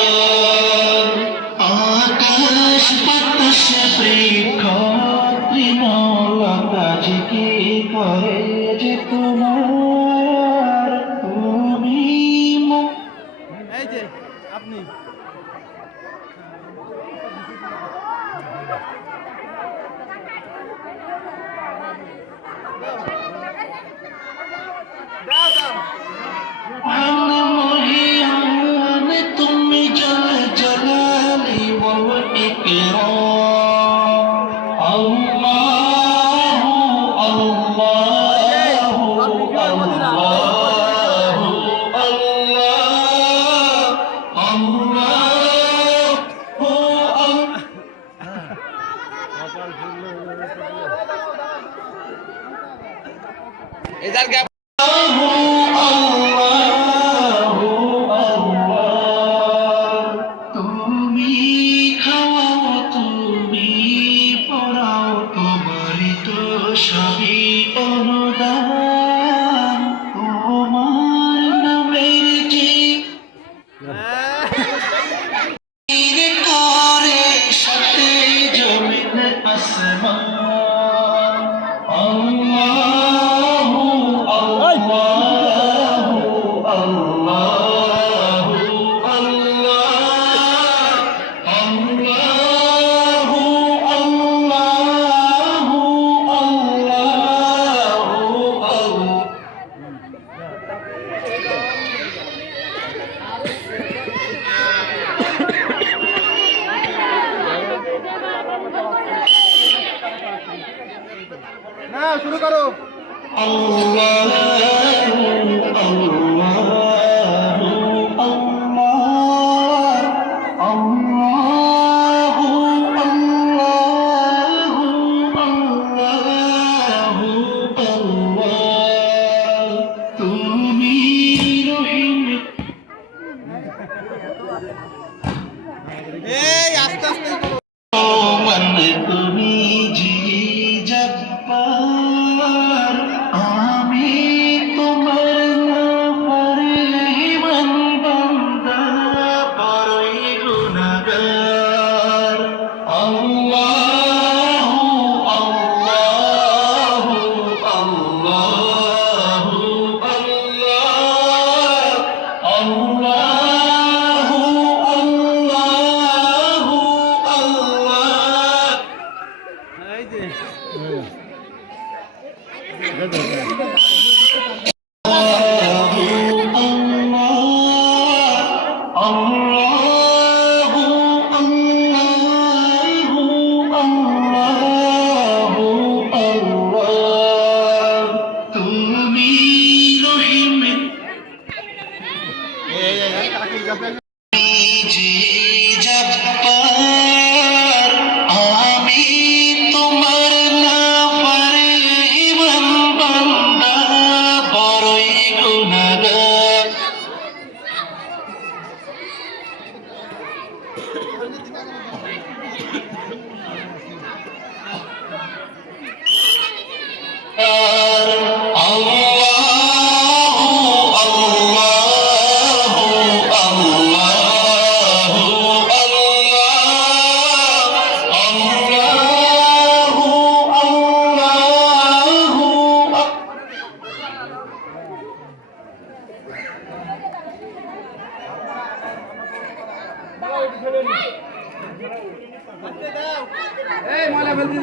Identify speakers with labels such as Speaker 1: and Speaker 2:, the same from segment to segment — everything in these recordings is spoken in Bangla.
Speaker 1: الله shot. হ্যাঁ শুরু করো
Speaker 2: Yeah. जी
Speaker 1: এই ময়লা ফেলতে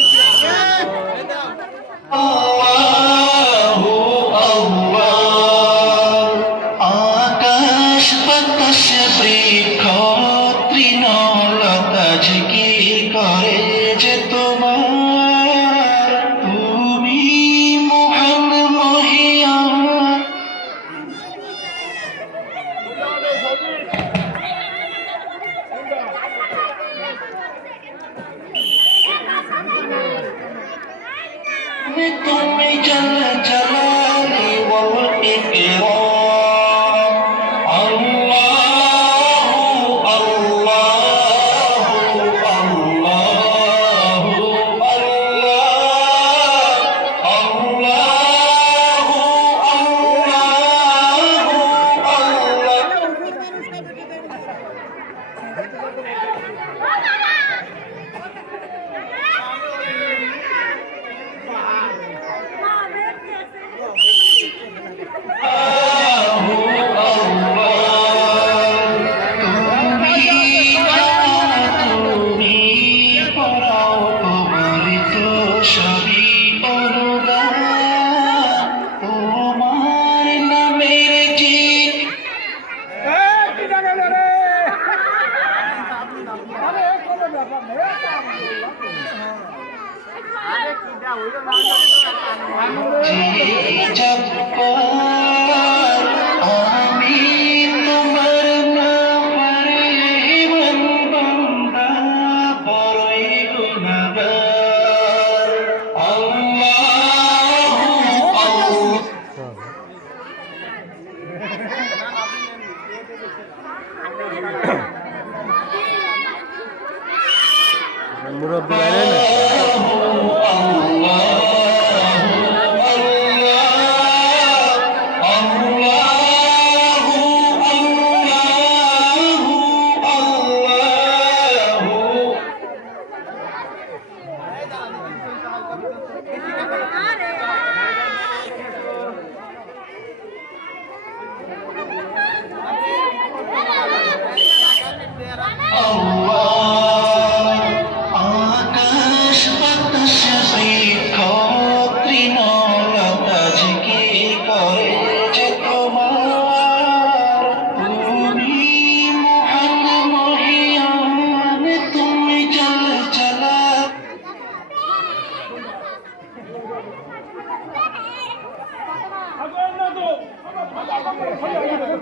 Speaker 2: তুমি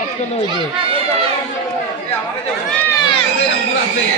Speaker 3: আজকে নয়
Speaker 2: যে